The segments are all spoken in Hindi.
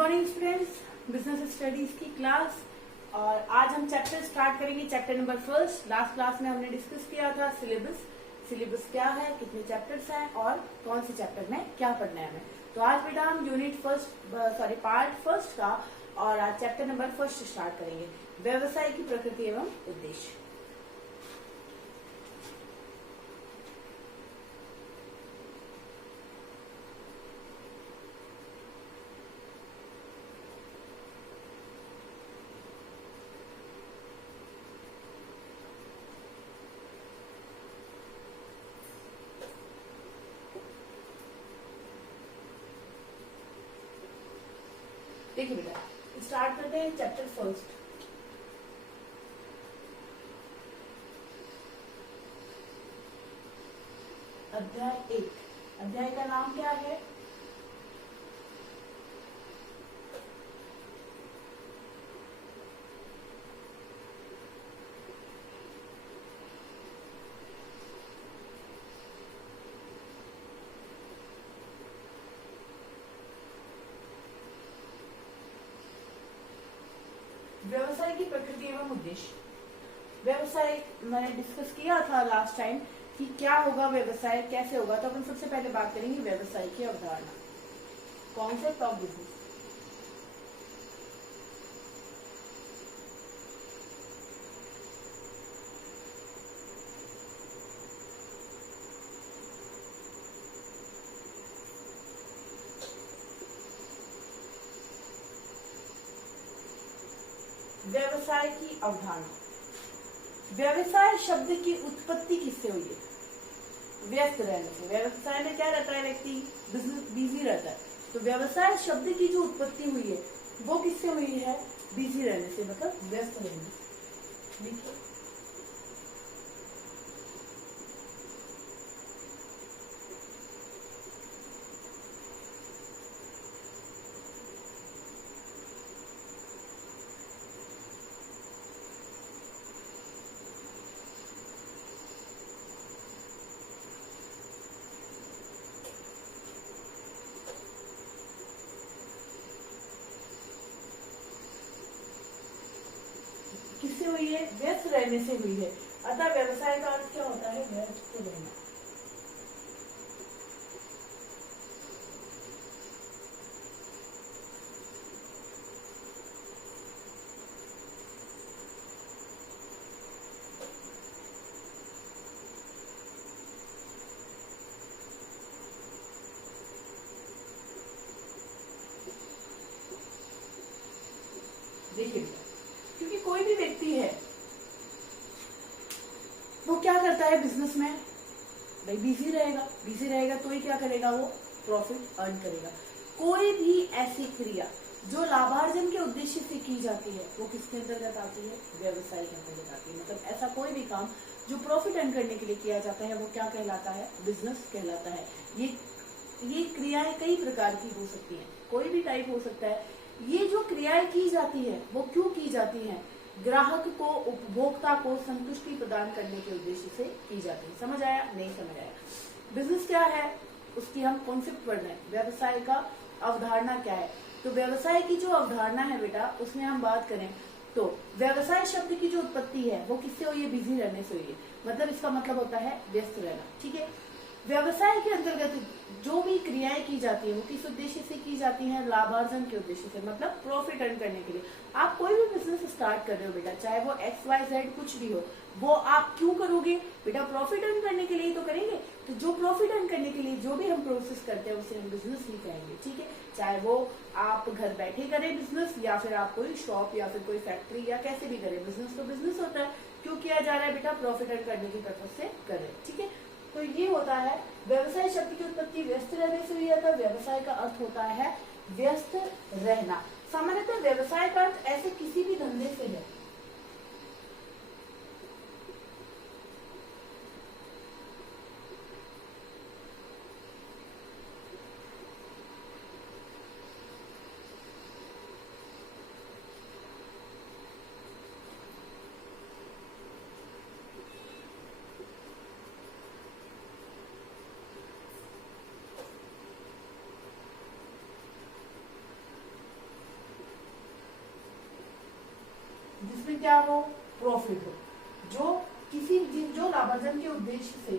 मॉर्निंग स्टूडेंट्स, बिजनेस स्टडीज की क्लास। और आज हम चैप्टर स्टार्ट करेंगे, chapter number first. Last class में हमने डिस्कस किया था सिलेबस। सिलेबस क्या है, कितने चैप्टर्स हैं और कौन से चैप्टर में क्या पढ़ना है हमें। तो आज बेटा हम पार्ट फर्स्ट का और आज चैप्टर नंबर फर्स्ट स्टार्ट करेंगे, व्यवसाय की प्रकृति एवं उद्देश्य। देखिए बेटा, स्टार्ट करते हैं चैप्टर फर्स्ट। अध्याय 1। अध्याय का नाम क्या है? व्यवसाय की प्रकृति एवं उद्देश्य। व्यवसाय मैंने डिस्कस किया था लास्ट टाइम कि क्या होगा व्यवसाय, कैसे होगा। तो अपन सबसे पहले बात करेंगे व्यवसाय की अवधारणा, कॉन्सेप्ट ऑफ बिजनेस। व्यवसाय की अवधारणा। व्यवसाय शब्द की उत्पत्ति किससे हुई है? व्यस्त रहने से। व्यवसाय में क्या रहता है, व्यक्ति बिजी रहता है। तो व्यवसाय शब्द की जो उत्पत्ति हुई है वो किससे हुई है? बिजी रहने से, मतलब व्यस्त रहने से। देखिए, किससे हुई है? व्यस्त रहने से हुई है। अतः व्यवसाय का अर्थ क्या होता है? व्यस्त रहना। देखिए, क्योंकि कोई भी व्यक्ति है वो क्या करता है बिजनेस में? भाई बिजी रहेगा। बिजी रहेगा तो ही क्या करेगा? वो प्रॉफिट अर्न करेगा। कोई भी ऐसी क्रिया जो लाभार्जन के उद्देश्य से की जाती है वो किसके अंतर्गत आती है? व्यवसाय के अंतर्गत आती है। मतलब ऐसा कोई भी काम जो प्रॉफिट अर्न करने के लिए किया जाता है वो क्या कहलाता है? बिजनेस कहलाता है। ये क्रियाएं कई प्रकार की हो सकती हैं, कोई भी टाइप हो सकता है। ये जो क्रियाएं की जाती है वो क्यों की जाती हैं? ग्राहक को, उपभोक्ता को संतुष्टि प्रदान करने के उद्देश्य से की जाती है। समझ आया? नहीं समझ आया? बिजनेस क्या है उसकी हम कॉन्सेप्ट पढ़ रहे हैं। व्यवसाय का अवधारणा क्या है? तो व्यवसाय की जो अवधारणा है बेटा, उसमें हम बात करें तो व्यवसाय शब्द की जो उत्पत्ति है वो किससे हुई है? बिजी रहने से हुई है। मतलब इसका मतलब होता है व्यस्त रहना। ठीक है। व्यवसाय के अंतर्गत जो भी क्रियाएं की जाती है वो किस उद्देश्य से की जाती हैं? लाभार्जन के उद्देश्य से, मतलब प्रॉफिट अर्न करने के लिए। आप कोई भी बिजनेस स्टार्ट कर रहे हो बेटा, चाहे वो XYZ कुछ भी हो, वो आप क्यों करोगे? बेटा प्रॉफिट अर्न करने के लिए तो करेंगे। तो जो प्रॉफिट अर्न करने के लिए जो भी हम प्रोसेस करते हैं उसे हम बिजनेस ही कहेंगे। ठीक है। चाहे वो आप घर बैठे करें बिजनेस, या फिर आप कोई शॉप या फिर कोई फैक्ट्री या कैसे भी करें, बिजनेस तो बिजनेस होता है। क्यों किया जा रहा है बेटा? प्रॉफिट अर्न करने की पर्पज से कर रहे हैं। ठीक है। तो ये होता है व्यवसाय शब्द की उत्पत्ति व्यस्त रहने से हुई है। तो व्यवसाय का अर्थ होता है व्यस्त रहना। सामान्यतः व्यवसाय का अर्थ ऐसे किसी भी धंधे से है क्या हो, प्रॉफिट हो, जो लाभार्जन के उद्देश्य से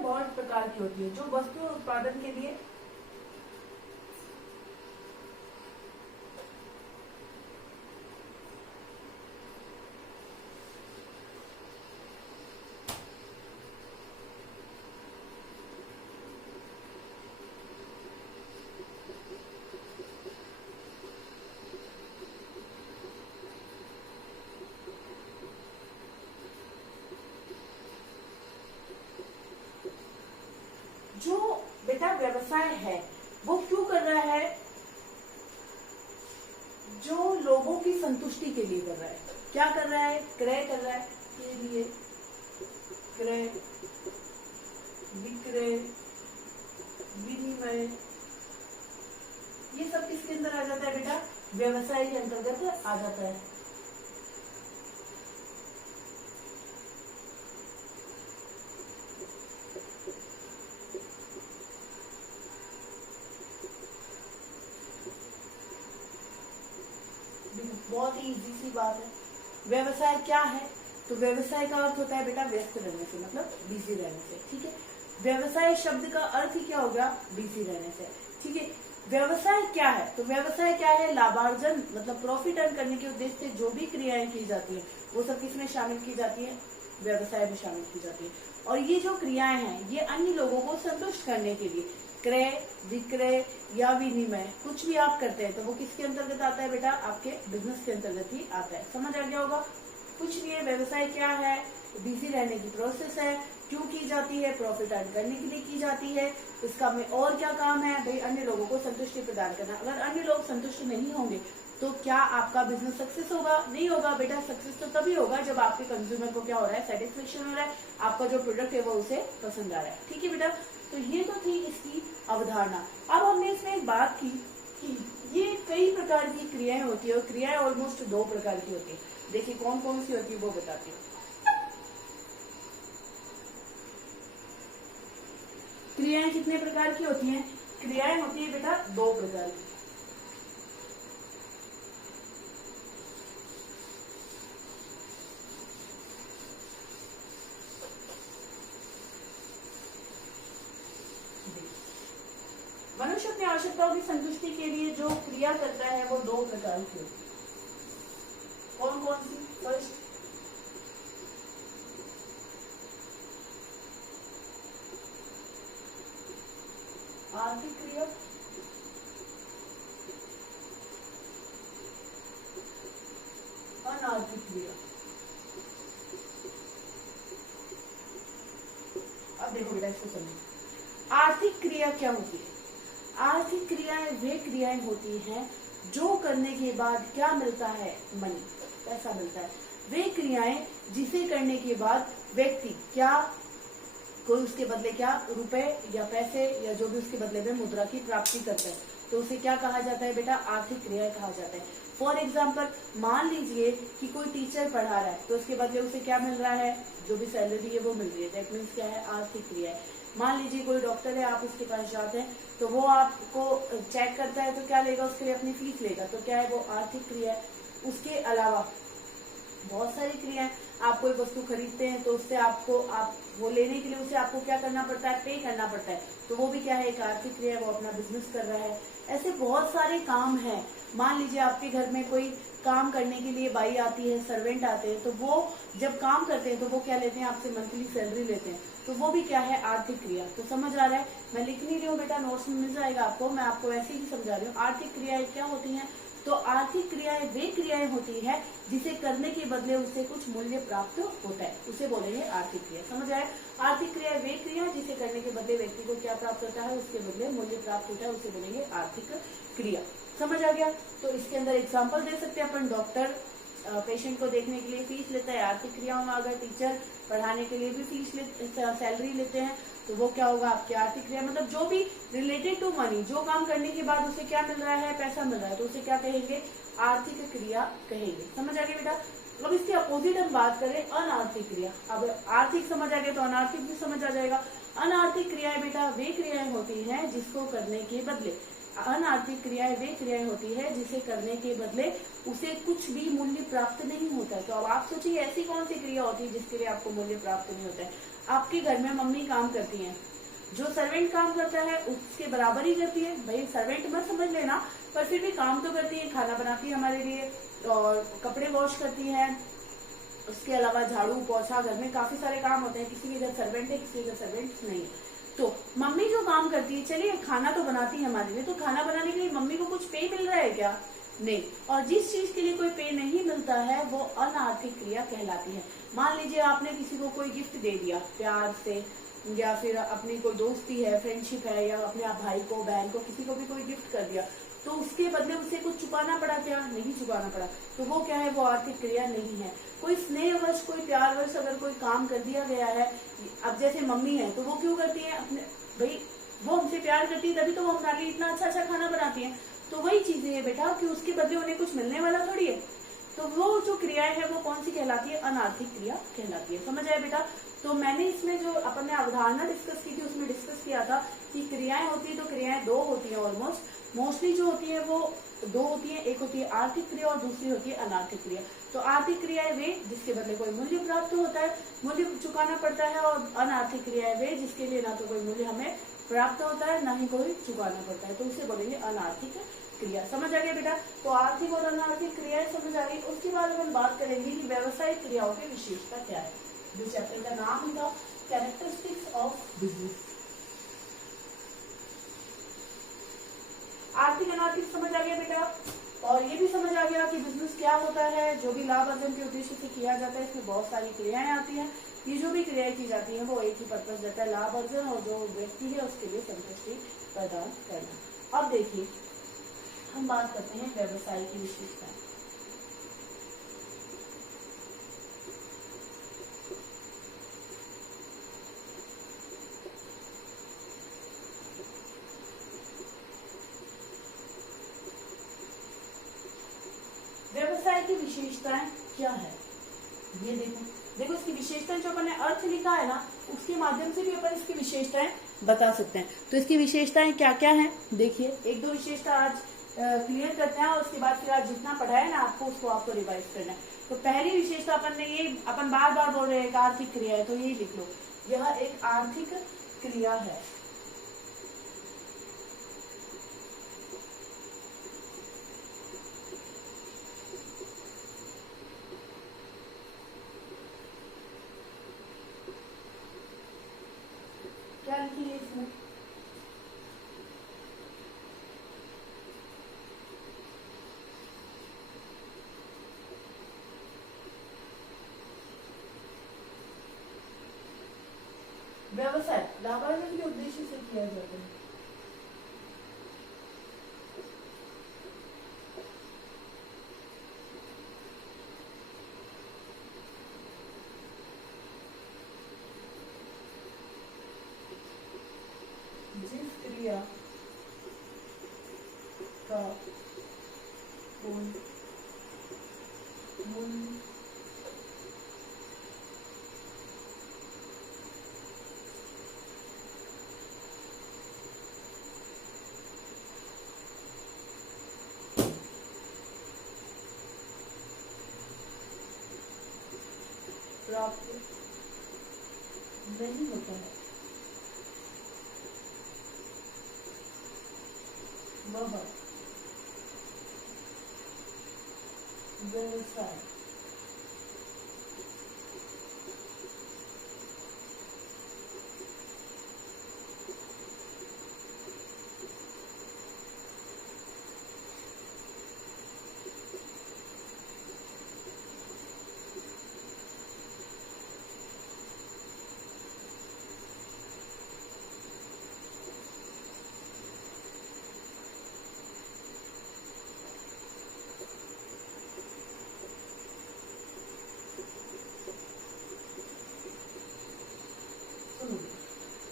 बहुत प्रकार की होती है, जो वस्तु उत्पादन के लिए जो बेटा व्यवसाय है वो क्यों कर रहा है, जो लोगों की संतुष्टि के लिए कर रहा है। क्या कर रहा है, क्रय कर रहा है के लिए, क्रय, विक्रय, विनिमय, ये सब किसके अंदर आ जाता है बेटा, व्यवसाय के अंतर्गत आ जाता है। बहुत ही इजी सी बात है। व्यवसाय क्या है, तो व्यवसाय का अर्थ होता है बेटा व्यस्त रहने से, मतलब बिजी रहने से। ठीक है, व्यवसाय शब्द का अर्थ ही क्या हो गया, बिजी रहने से। ठीक है, व्यवसाय क्या है, तो व्यवसाय क्या है, लाभार्जन मतलब प्रॉफिट अर्न करने के उद्देश्य से जो भी क्रियाएं की जाती है वो सब किसमें शामिल की जाती है, व्यवसाय में शामिल की जाती है। और ये जो क्रियाएं हैं ये अन्य लोगों को संतुष्ट करने के लिए, क्रय, विक्रय या विनिमय कुछ भी आप करते हैं तो वो किसके अंतर्गत आता है बेटा, आपके बिजनेस के अंतर्गत ही आता है। समझ आ गया होगा। कुछ नहीं है, व्यवसाय क्या है, बिजी रहने की प्रोसेस है। क्यों की जाती है, प्रॉफिट अर्न करने के लिए की जाती है। इसका में और क्या काम है भाई, अन्य लोगों को संतुष्टि प्रदान करना। अगर अन्य लोग संतुष्ट नहीं होंगे तो क्या आपका बिजनेस सक्सेस होगा, नहीं होगा बेटा। सक्सेस तो तभी होगा जब आपके कंज्यूमर को क्या हो रहा है, सेटिस्फेक्शन हो रहा है, आपका जो प्रोडक्ट है वो उसे पसंद आ रहा है। ठीक है बेटा, तो ये तो थी इसकी अवधारणा। अब हमने इसमें एक बात की कि ये कई प्रकार की क्रियाएं होती है और क्रियाएं ऑलमोस्ट 2 प्रकार की होती है। देखिए कौन कौन सी होती है वो बताती हूँ। क्रियाएं कितने प्रकार की होती हैं, क्रियाएं होती है बेटा 2 प्रकार की। मनुष्य अपनी आवश्यकताओं की संतुष्टि के लिए जो क्रिया करता है वो 2 प्रकार की होती है। कौन कौन सी, फर्स्ट आर्थिक क्रिया, अनार्थिक क्रिया। अब देखो बेटा इसको समझो। आर्थिक क्रिया क्या होती है, आर्थिक क्रियाएं वे क्रियाएं होती हैं जो करने के बाद क्या मिलता है, मनी, पैसा मिलता है। वे क्रियाएं जिसे करने के बाद व्यक्ति क्या कोई उसके बदले क्या रुपए या पैसे या जो भी उसके बदले में मुद्रा की प्राप्ति करता है, तो उसे क्या कहा जाता है बेटा, आर्थिक क्रिया कहा जाता है। फॉर एग्जाम्पल मान लीजिए कि कोई टीचर पढ़ा रहा है, तो उसके बदले उसे क्या मिल रहा है, जो भी सैलरी है वो मिल रही है, दैट मीन्स क्या है, आर्थिक क्रिया है। मान लीजिए कोई डॉक्टर है, आप उसके पास जाते हैं तो वो आपको चेक करता है, तो क्या लेगा, उसके लिए अपनी फीस लेगा, तो क्या है, वो आर्थिक क्रिया है। उसके अलावा बहुत सारी क्रियाएं, आप कोई वस्तु खरीदते हैं तो उससे आपको आप वो लेने के लिए उसे आपको क्या करना पड़ता है, पे करना पड़ता है, तो वो भी क्या है, एक आर्थिक क्रिया है, वो अपना बिजनेस कर रहा है। ऐसे बहुत सारे काम हैं। मान लीजिए आपके घर में कोई काम करने के लिए बाई आती है, सर्वेंट आते हैं, तो वो जब काम करते हैं तो वो क्या लेते हैं, आपसे मंथली सैलरी लेते हैं, तो वो भी क्या है, आर्थिक क्रिया। तो समझ आ रहा है, मैं लिख नहीं रही हूँ बेटा, नोट्स में मिल जाएगा आपको, मैं आपको ऐसे ही समझा रही हूँ। आर्थिक क्रियाएं क्या होती हैं, तो आर्थिक क्रियाएं वे क्रियाएं होती है जिसे करने के बदले उसे कुछ मूल्य प्राप्त होता है, उसे बोलेंगे आर्थिक क्रिया। समझ आए, आर्थिक क्रिया वे क्रिया जिसे करने के बदले व्यक्ति को क्या प्राप्त होता है, उसके बदले मूल्य प्राप्त होता है, उसे बोलेंगे आर्थिक क्रिया। समझ आ गया। तो इसके अंदर एग्जाम्पल दे सकते हैं अपन, डॉक्टर पेशेंट को देखने के लिए फीस लेता है, आर्थिक क्रियाओं में अगर टीचर पढ़ाने के लिए भी फीस सैलरी लेते हैं, तो वो क्या होगा, आपकी आर्थिक क्रिया। मतलब जो भी रिलेटेड टू मनी, जो काम करने के बाद उसे क्या मिल रहा है, पैसा मिल रहा है, तो उसे क्या कहेंगे, आर्थिक क्रिया कहेंगे। समझ आ गया बेटा। अब इसके अपोजिट हम बात करें, अनार्थिक क्रिया। अब आर्थिक समझ आ गया तो अनार्थिक भी समझ आ जाएगा। अनार्थिक क्रियाएं बेटा वे क्रियाएं होती हैं जिसको करने के बदले, अनार्थिक क्रियाएं वे क्रियाएं होती है जिसे करने के बदले उसे कुछ भी मूल्य प्राप्त नहीं होता है। तो अब आप सोचिए ऐसी कौन सी क्रिया होती है जिसके लिए आपको मूल्य प्राप्त नहीं होता है। आपके घर में मम्मी काम करती हैं, जो सर्वेंट काम करता है उसके बराबर ही करती है, भाई सर्वेंट मत समझ लेना, पर फिर भी काम तो करती है, खाना बनाती है हमारे लिए और कपड़े वॉश करती है, उसके अलावा झाड़ू पोछा, घर में काफी सारे काम होते हैं, किसी के घर सर्वेंट है, किसी के घर सर्वेंट नहीं। तो मम्मी जो काम करती है, चलिए खाना तो बनाती है हमारे लिए, तो खाना बनाने के लिए मम्मी को कुछ पे मिल रहा है क्या, नहीं। और जिस चीज के लिए कोई पे नहीं मिलता है वो अनार्थिक क्रिया कहलाती है। मान लीजिए आपने किसी को कोई गिफ्ट दे दिया प्यार से, या फिर अपनी कोई दोस्ती है, फ्रेंडशिप है, या अपने आप भाई को बहन को किसी को भी कोई गिफ्ट कर दिया, तो उसके बदले उसे कुछ चुकाना पड़ा क्या, नहीं चुकाना पड़ा, तो वो क्या है, वो आर्थिक क्रिया नहीं है। कोई स्नेहवश, कोई प्यारवश अगर कोई काम कर दिया गया है, अब जैसे मम्मी है तो वो क्यों करती है, अपने भाई वो हमसे प्यार करती है तभी तो वो हमारे लिए इतना अच्छा अच्छा खाना बनाती है, तो वही चीजें है बेटा कि उसके बदले उन्हें कुछ मिलने वाला थोड़ी है। तो वो जो क्रियाएं है वो कौन सी कहलाती है, अनार्थिक क्रिया कहलाती है। समझ आया बेटा। तो मैंने इसमें जो अपन ने अवधारणा डिस्कस की थी उसमें डिस्कस किया था कि क्रियाएं होती है, तो क्रियाएं दो होती है, ऑलमोस्ट मोस्टली जो होती है वो दो होती है, एक होती है आर्थिक क्रिया और दूसरी होती है अनार्थिक क्रिया। तो आर्थिक क्रियाएं वे जिसके बदले कोई मूल्य प्राप्त होता है, मूल्य चुकाना पड़ता है, और अनार्थिक क्रियाएं वे जिसके लिए ना तो कोई मूल्य हमें प्राप्त होता है ना ही कोई चुकाना पड़ता है, तो उसे बोलेंगे अनार्थिक क्रिया। समझ आ गया बेटा। तो आर्थिक और अनार्थिक क्रियाएं समझ आ गई। उसके बाद हम बात करेंगे कि व्यवसायिक क्रियाओं की विशेषता क्या है। जो चैप्टर का नाम था कैरेक्टरिस्टिक्स ऑफ बिजनेस। आर्थिक अनार्थिक समझ आ गया बेटा, और ये भी समझ आ गया कि बिजनेस क्या होता है, जो भी लाभ अर्जन के उद्देश्य से किया जाता है, इसमें बहुत सारी क्रियाएं आती हैं। ये जो भी क्रियाएं की जाती हैं वो एक ही पर्पज रहता है, लाभ अर्जन और जो व्यक्ति है उसके लिए संतुष्टि प्रदान करना। अब देखिए हम बात करते हैं व्यवसाय की विशेषताएं। व्यवसाय की विशेषताएं क्या है, ये देखो इसकी विशेषताएं जो अपन ने अर्थ लिखा है ना, उसके माध्यम से भी अपन इसकी विशेषताएं बता सकते हैं। तो इसकी विशेषताएं क्या क्या हैं, देखिए एक दो विशेषता आज क्लियर करते हैं और उसके बाद फिर आज जितना पढ़ा है ना आपको उसको आपको रिवाइज करना है। तो पहली विशेषता अपन ने ये अपन बार बार बोल रहे हैं, एक आर्थिक क्रिया है, तो यही लिख लो, यह एक आर्थिक क्रिया है। क्या लिखिए इसमें, व्यवसाय लाभार्जन के उद्देश्य से किया जाता है। क्रिया का मूल प्राप्त नहीं होता है, वह व्यवसाय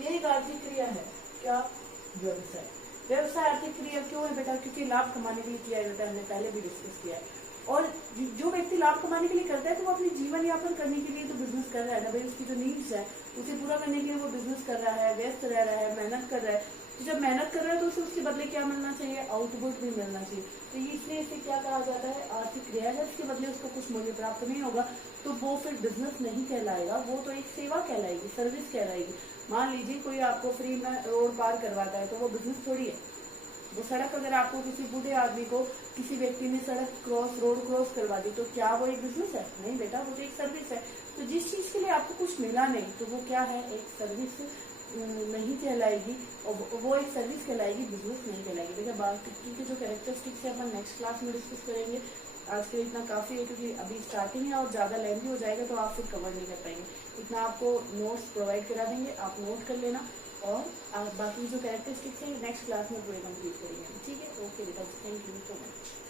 ये एक आर्थिक क्रिया है। क्या? व्यवसाय। व्यवसाय आर्थिक क्रिया क्यों है बेटा? क्योंकि लाभ कमाने के लिए किया है बेटा, हमने पहले भी डिस्कस किया है। और जो व्यक्ति लाभ कमाने के लिए करता है तो वो अपने जीवन यापन करने के लिए तो बिजनेस कर रहा है ना भाई, उसकी जो नीड्स है उसे पूरा करने के लिए वो बिजनेस कर रहा है, व्यस्त रह रहा है, मेहनत कर रहा है। तो जब मेहनत कर रहा है तो उसे उसके बदले क्या मिलना चाहिए? आउटपुट भी मिलना चाहिए। तो इसलिए इसे क्या कहा जाता है? आर्थिक क्रिया है। इसके बदले उसको कुछ मूल्य प्राप्त नहीं होगा तो वो फिर बिजनेस नहीं कहलाएगा, वो तो एक सेवा कहलाएगी, सर्विस कहलाएगी। मान लीजिए कोई आपको फ्री में रोड पार करवाता है तो वो बिजनेस थोड़ी है। वो सड़क अगर आपको किसी बूढ़े आदमी को किसी व्यक्ति ने सड़क रोड क्रॉस करवा दी तो क्या वो एक बिजनेस है? नहीं बेटा, वो तो एक सर्विस है। तो जिस चीज के लिए आपको कुछ मिला नहीं तो वो क्या है? एक सर्विस नहीं कहलाएगी, और वो एक सर्विस कहलाएगी, बिजनेस नहीं कहलाएगी। देखिए बाकी के जो कैरेक्टरिस्टिक्स है अपन नेक्स्ट क्लास में डिस्कस करेंगे। आज के लिए इतना काफी है क्योंकि अभी स्टार्टिंग है और ज्यादा लेंथी हो जाएगा तो आप फिर कवर नहीं कर पाएंगे। इतना आपको नोट्स प्रोवाइड करा देंगे, आप नोट कर लेना और बाकी जो कैरेक्टरिस्टिक्स है नेक्स्ट क्लास में पूरे कंप्लीट करेंगे। ठीक है, ओके बेटा, थैंक यू सो मच।